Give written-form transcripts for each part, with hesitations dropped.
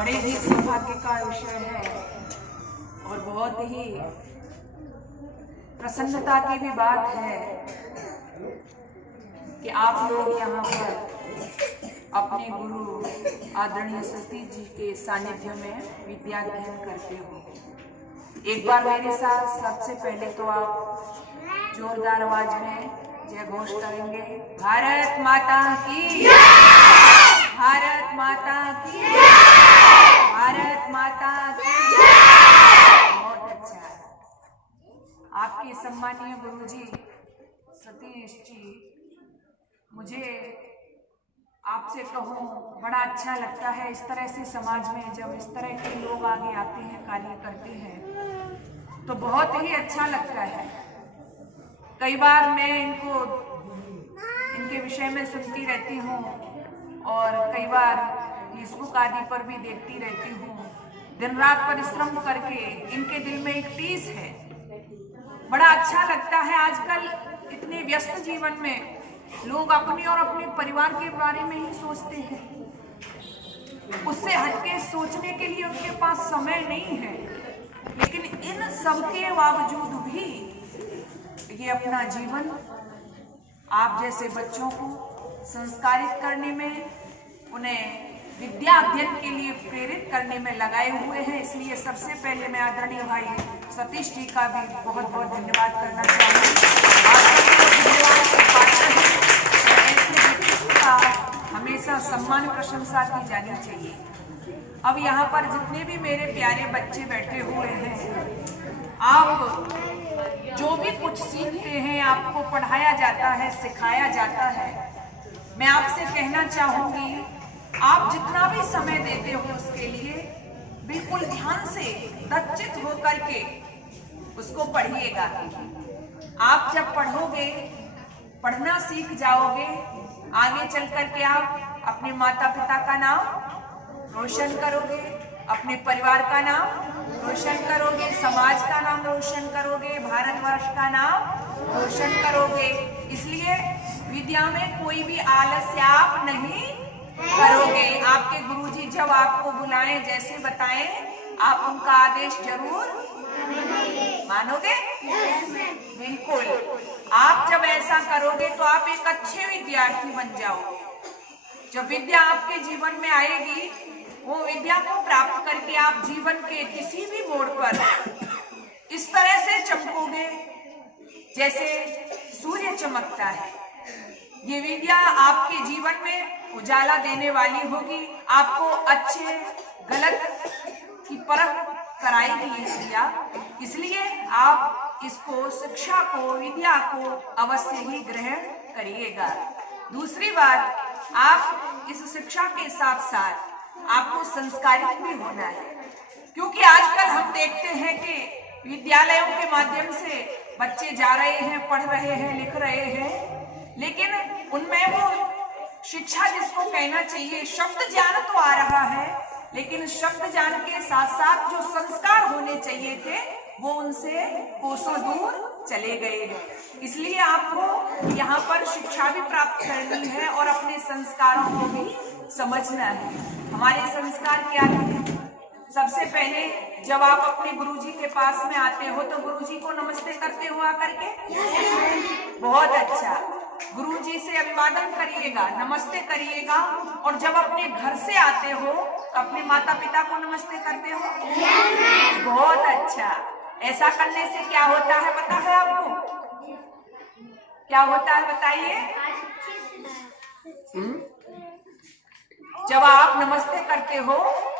बड़े ही सौभाग्य का विषय है और बहुत ही प्रसन्नता की भी बात है कि आप लोग यहाँ पर अपने गुरु आदरणीय सतीश जी के सानिध्य में विद्या अध्ययन करते हो। एक बार मेरे साथ सबसे पहले तो आप जोरदार आवाज में जय घोष करेंगे। भारत माता की, भारत माता की, भारत माता की। बहुत अच्छा। आपके सम्मानीय गुरुजी सतीश जी, मुझे आपसे कहूँ बड़ा अच्छा लगता है। इस तरह से समाज में जब इस तरह के लोग आगे आते हैं, कार्य करते हैं तो बहुत ही अच्छा लगता है। कई बार मैं इनके विषय में सुनती रहती हूँ और कई बार फेसबुक आदि पर भी देखती रहती हूँ। दिन रात परिश्रम करके इनके दिल में एक टीस है। बड़ा अच्छा लगता है। आजकल इतने व्यस्त जीवन में लोग अपने और अपने परिवार के बारे में ही सोचते हैं, उससे हटके सोचने के लिए उनके पास समय नहीं है। लेकिन इन सब के बावजूद भी ये अपना जीवन आप जैसे बच्चों को संस्कारित करने में, उन्हें विद्या अध्ययन के लिए प्रेरित करने में लगाए हुए हैं। इसलिए सबसे पहले मैं आदरणीय भाई सतीश जी का भी बहुत बहुत धन्यवाद करना चाहूँगी। हमेशा सम्मान प्रशंसा की जानी चाहिए। अब यहाँ पर जितने भी मेरे प्यारे बच्चे बैठे हुए हैं, आप जो भी कुछ सीखते हैं, आपको पढ़ाया जाता है, सिखाया जाता है, मैं आपसे कहना चाहूंगी आप जितना भी समय देते हो उसके लिए बिल्कुल ध्यान से दत्चित होकर के उसको पढ़िएगा। आप जब पढ़ोगे, पढ़ना सीख जाओगे, आगे चल करके आप अपने माता पिता का नाम रोशन करोगे, अपने परिवार का नाम रोशन करोगे, समाज का नाम रोशन करोगे, भारतवर्ष का नाम रोशन करोगे। इसलिए विद्या में कोई भी आलस्य आप नहीं करोगे। आपके गुरुजी जब आपको बुलाएं, जैसे बताएं, आप उनका आदेश जरूर मानोगे। बिल्कुल। आप जब ऐसा करोगे तो आप एक अच्छे विद्यार्थी बन जाओगे। जब विद्या आपके जीवन में आएगी, वो विद्या को प्राप्त करके आप जीवन के किसी भी मोड़ पर इस तरह से चमकोगे जैसे सूर्य चमकता है। ये विद्या आपके जीवन में उजाला देने वाली होगी। आपको अच्छे गलत की परख कराएगी ये विद्या। इसलिए आप इसको, शिक्षा को, विद्या को अवश्य ही ग्रहण करिएगा। दूसरी बात, आप इस शिक्षा के साथ साथ आपको संस्कारित भी होना है, क्योंकि आजकल हम देखते हैं कि विद्यालयों के माध्यम से बच्चे जा रहे हैं, पढ़ रहे हैं, लिख रहे हैं, लेकिन उनमें वो शिक्षा जिसको कहना चाहिए, शब्द ज्ञान तो आ रहा है, लेकिन शब्द ज्ञान के साथ साथ जो संस्कार होने चाहिए थे वो उनसे कोसों दूर चले गए हैं। इसलिए आपको यहाँ पर शिक्षा भी प्राप्त करनी है और अपने संस्कारों को भी समझना है। हमारे संस्कार क्या हैं? सबसे पहले जब आप अपने गुरुजी के पास में आते हो तो गुरुजी को नमस्ते करते हो आकर के। बहुत अच्छा। गुरुजी से अभिवादन करिएगा, नमस्ते करिएगा। और जब अपने घर से आते हो तो अपने माता पिता को नमस्ते करते हो। बहुत अच्छा। ऐसा करने से क्या होता है पता है आपको? क्या होता है बताइए? जब आप नमस्ते करते हो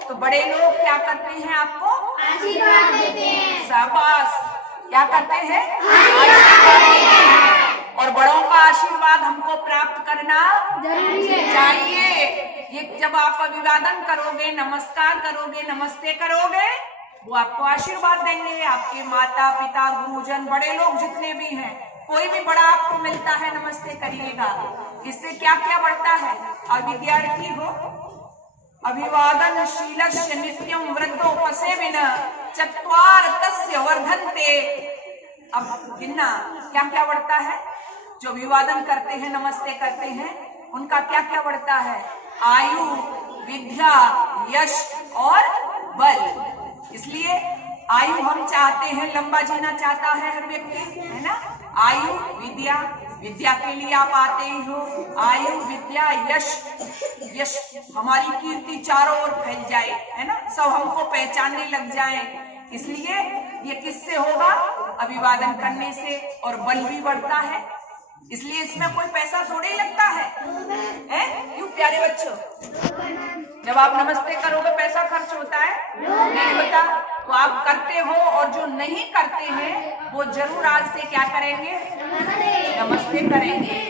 तो बड़े लोग क्या करते हैं? आपको आशीर्वाद देते हैं। शाबाश। क्या करते हैं? आशीर्वाद देते हैं। और बड़ों का आशीर्वाद हमको प्राप्त करना चाहिए। ये जब आप अभिवादन करोगे, नमस्कार करोगे, नमस्ते करोगे, वो आपको आशीर्वाद देंगे। आपके माता पिता, गुरुजन, बड़े लोग जितने भी हैं, कोई भी बड़ा आपको मिलता है, नमस्ते करिएगा। इससे क्या क्या बढ़ता है? और विद्यार्थी हो, अभिवादन शीलस्य नित्यं वृद्धोपसेविन चत्वार तस्य वर्धन्ते। अब गिनना क्या क्या बढ़ता है? जो अभिवादन करते हैं, नमस्ते करते हैं, उनका क्या क्या बढ़ता है? आयु, विद्या, विद्या, यश और बल। इसलिए आयु हम चाहते हैं, लंबा जीना चाहता है हर व्यक्ति, है ना। आयु, विद्या, विद्या के लिए आप आते ही हो। आयु, विद्या, यश, यश हमारी कीर्ति चारों ओर फैल जाए, है ना, सब हमको पहचानने लग जाए। इसलिए ये किससे होगा? अभिवादन करने से, और बल भी बढ़ता है। इसलिए इसमें कोई पैसा थोड़े ही लगता है, क्यों प्यारे बच्चों? जब आप नमस्ते करोगे पैसा खर्च होता है? नहीं होता। तो आप करते हो, और जो नहीं करते हैं वो जरूर आज से क्या करेंगे? नमस्ते करेंगे।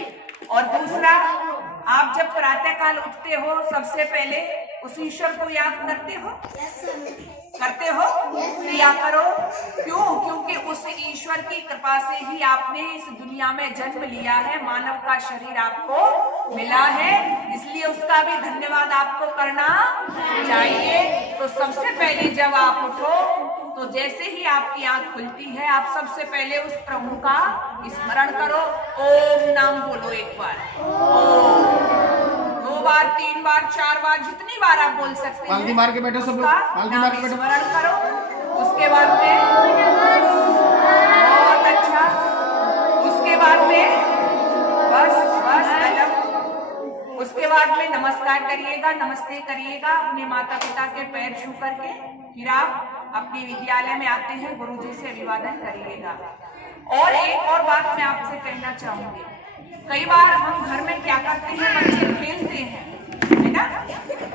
और दूसरा, आप जब प्रातःकाल उठते हो सबसे पहले उस ईश्वर को याद करते हो? करते हो? क्रिया करो। क्यों? क्योंकि उस ईश्वर की कृपा से ही आपने इस दुनिया में जन्म लिया है, मानव का शरीर आपको मिला है, इसलिए उसका भी धन्यवाद आपको करना चाहिए। तो सबसे पहले जब आप उठो तो जैसे ही आपकी आंख खुलती है, आप सबसे पहले उस प्रभु का स्मरण करो। ओम नाम बोलो एक बार, ओम। 2 बार, 3 बार, 4 बार, जितनी बार आप बोल सकते हैं। पालती मार के बैठो सब लोग, स्मरण करो। उसके बाद में बहुत अच्छा, उसके बाद में बस उसके बाद में नमस्कार करिएगा, नमस्ते करिएगा अपने माता पिता के पैर छू करके। फिर आप अपने विद्यालय में आते हैं, गुरुजी से अभिवादन करिएगा। और एक और बात मैं आपसे कहना चाहूंगी, कई बार हम घर में क्या करते हैं, बच्चे खेलते हैं, है ना,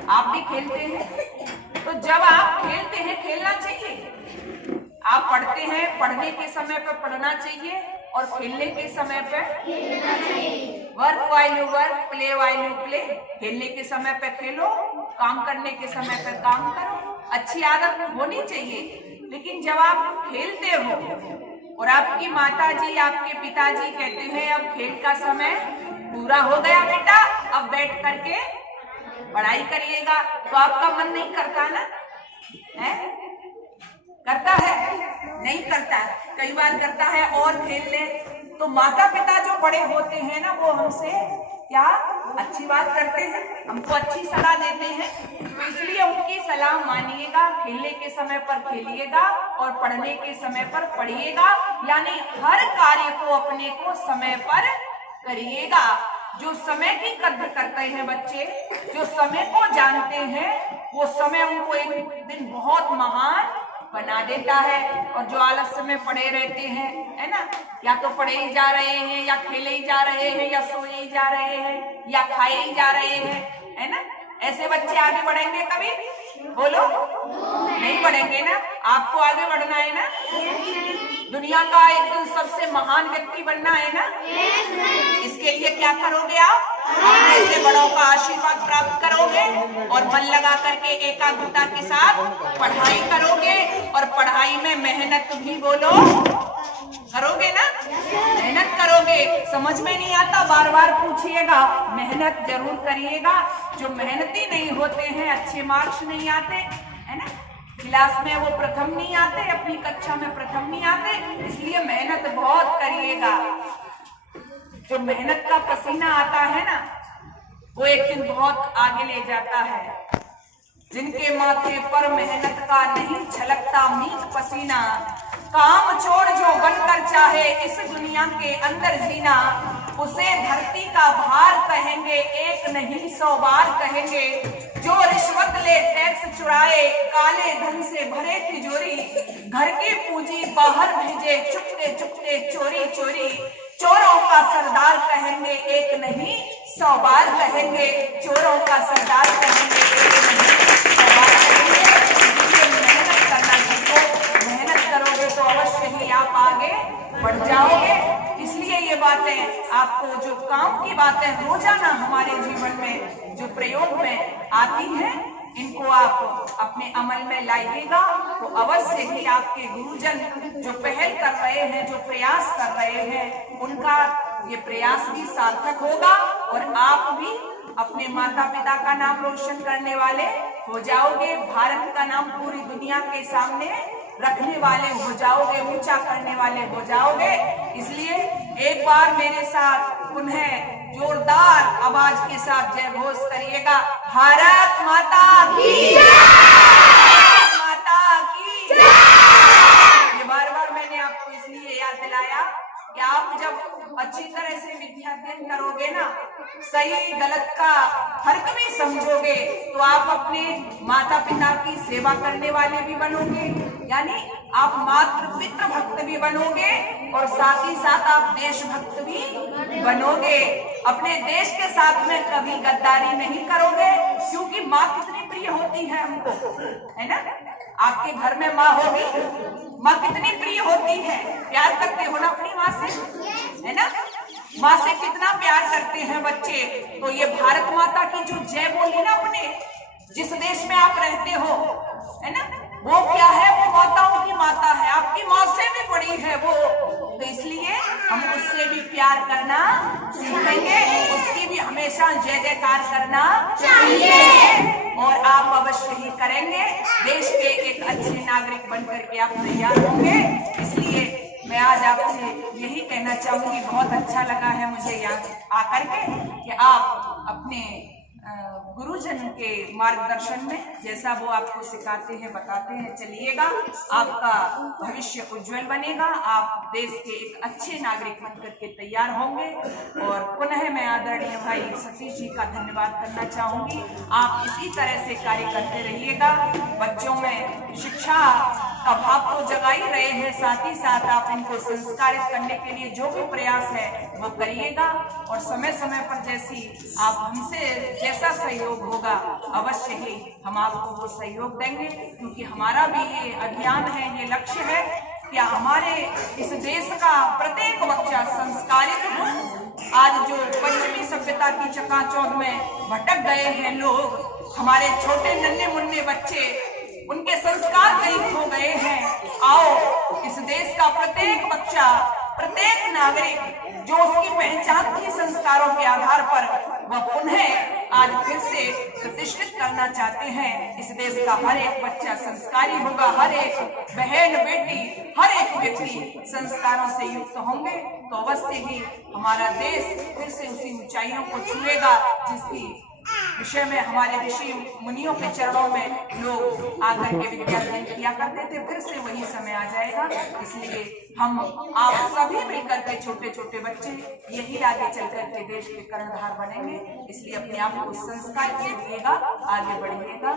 आप भी खेलते हैं। तो जब आप खेलते हैं, खेलना चाहिए। आप पढ़ते हैं, पढ़ने के समय पर पढ़ना चाहिए, और खेलने के समय पर खेलना चाहिए। Work while you work, play while you play. खेलने के समय पर खेलो, काम करने के समय पर काम करो। अच्छी आदत होनी चाहिए। लेकिन जब आप खेलते हो और आपकी माता जी, आपके पिताजी कहते हैं अब खेल का समय पूरा हो गया बेटा, अब बैठ करके पढ़ाई करिएगा, तो आपका मन नहीं करता ना? है? करता है? नहीं करता। कई बार करता है और खेल ले। तो माता पिता जो बड़े होते हैं ना, वो हमसे क्या अच्छी बात करते हैं, हमको अच्छी सलाह देते हैं। तो इसलिए उनकी सलाह मानिएगा, खेलने के समय पर खेलिएगा और पढ़ने के समय पर पढ़िएगा। यानी हर कार्य को अपने को समय पर करिएगा। जो समय की कद्र करते हैं बच्चे, जो समय को जानते हैं, वो समय उनको एक दिन बहुत महान बना देता है। और जो आलस्य में पड़े रहते हैं, है ना, या तो पढ़े ही जा रहे हैं, या खेले ही जा रहे हैं, या सोए ही जा रहे हैं, या खाए ही जा रहे हैं, है ना, ऐसे बच्चे आगे बढ़ेंगे कभी? बोलो, नहीं बढ़ेंगे ना। आपको आगे बढ़ना है ना, दुनिया का एक सबसे महान व्यक्ति बनना है ना। इसके लिए क्या करोगे? आप अपने से बड़ों का आशीर्वाद प्राप्त करोगे, और मन लगा करके एकाग्रता के साथ पढ़ाई करोगे, और पढ़ाई में मेहनत भी बोलो करोगे ना। मेहनत करोगे। समझ में नहीं आता बार बार पूछिएगा, मेहनत जरूर करिएगा। जो मेहनती नहीं होते हैं अच्छे मार्क्स नहीं आते, है ना, क्लास में वो प्रथम नहीं आते, अपनी कक्षा में प्रथम नहीं आते। इसलिए मेहनत बहुत करिएगा। जो मेहनत का पसीना आता है ना, वो एक दिन बहुत आगे ले जाता है। जिनके माथे पर मेहनत का नहीं छलकता मीठ पसीना, काम छोड़ जो बनकर चाहे इस दुनिया के अंदर जीना, उसे धरती का भार कहेंगे, एक नहीं 100 बार कहेंगे। जो रिश्वत ले, टैक्स चुराए, काले धन से भरे तिजोरी, घर की पूंजी बाहर भेजे, चुपके चुपके चोरी चोरी, चोरों का सरदार कहेंगे, एक नहीं 100 बार कहेंगे। चोरों का सरदार कहेंगे, एक नहीं 100 बार कहेंगे। इसलिए मेहनत करना सीखो। मेहनत करोगे तो अवश्य ही आप आगे बढ़ जाओगे। इसलिए ये बातें आपको, जो काम की बातें रोजाना हमारे जीवन में जो प्रयोग में आती हैं, इनको आप अपने अमल में लाइएगा, तो अवश्य ही आपके गुरुजन जो पहल कर रहे हैं, जो प्रयास कर रहे हैं, उनका ये प्रयास भी सार्थक होगा, और आप भी अपने माता पिता का नाम रोशन करने वाले हो जाओगे। भारत का नाम पूरी दुनिया के सामने रखने वाले हो जाओगे, ऊंचा करने वाले हो जाओगे। इसलिए एक बार मेरे साथ पुनः जोरदार आवाज के साथ जय घोष करिएगा, भारत माता सही गलत का फर्क भी समझोगे तो आप अपने माता पिता की सेवा करने वाले भी बनोगे, यानी आप मातृ पितृ भक्त भी बनोगे और साथ ही साथ आप देशभक्त भी बनोगे। अपने देश के साथ में कभी गद्दारी नहीं करोगे, क्योंकि माँ कितनी प्रिय होती है हमको, है ना। आपके घर में माँ होगी, माँ कितनी प्रिय होती है, प्यार करते हो ना अपनी माँ से, है ना। माँ से कितना प्यार करते हैं बच्चे। तो ये भारत माता की जो जय बोली ना, अपने जिस देश में आप रहते हो, है ना, वो क्या है, वो माताओं की माता है, आपकी माँ से भी बड़ी है वो। तो इसलिए हम उससे भी प्यार करना सीखेंगे, उसकी भी हमेशा जय जयकार करना सीखेंगे और आप अवश्य ही करेंगे। देश के एक अच्छे नागरिक बनकर के आप तैयार होंगे। इसलिए मैं आज आपसे यही कहना चाहूंगी, बहुत अच्छा लगा है मुझे यहाँ आकर के कि आप अपने गुरुजन के मार्गदर्शन में जैसा वो आपको सिखाते हैं बताते हैं चलिएगा, आपका भविष्य उज्जवल बनेगा, आप देश के एक अच्छे नागरिक बनकर के तैयार होंगे। और पुनः मैं आदरणीय भाई सतीश जी का धन्यवाद करना चाहूंगी। आप इसी तरह से कार्य करते रहिएगा, बच्चों में शिक्षा का भाव तो जगा ही रहे हैं, साथ ही साथ आप इनको संस्कारित करने के लिए जो भी प्रयास है वो करिएगा। और समय समय पर जैसी आप हमसे जैसा सहयोग होगा अवश्य ही हम आपको वो सहयोग देंगे, क्योंकि हमारा भी ये अभियान है, ये लक्ष्य है कि हमारे इस देश का प्रत्येक बच्चा संस्कारित हो। आज जो पश्चिमी सभ्यता की चकाचौंध में भटक गए हैं लोग, हमारे छोटे नन्हे मुन्ने बच्चे, उनके संस्कार कहीं खो गए हैं। आओ इस देश का प्रत्येक बच्चा, प्रत्येक नागरिक जो उसकी पहचान थी संस्कारों के आधार पर, वह पुनः आज फिर से प्रतिष्ठित करना चाहते हैं। इस देश का हर एक बच्चा संस्कारी होगा, हर एक बहन बेटी, हर एक व्यक्ति संस्कारों से युक्त होंगे तो अवश्य ही हमारा देश फिर से उसी ऊंचाइयों को छुएगा जिसकी विषय में हमारे ऋषि मुनियों के चरणों में लोग आकर के विद्यार्थी किया करते थे। फिर से वही समय आ जाएगा। इसलिए हम आप सभी मिलकर के छोटे छोटे बच्चे यही आगे चलकर के देश के कर्णधार बनेंगे। इसलिए अपने आप को संस्कार कीजिएगा, आगे बढ़िएगा।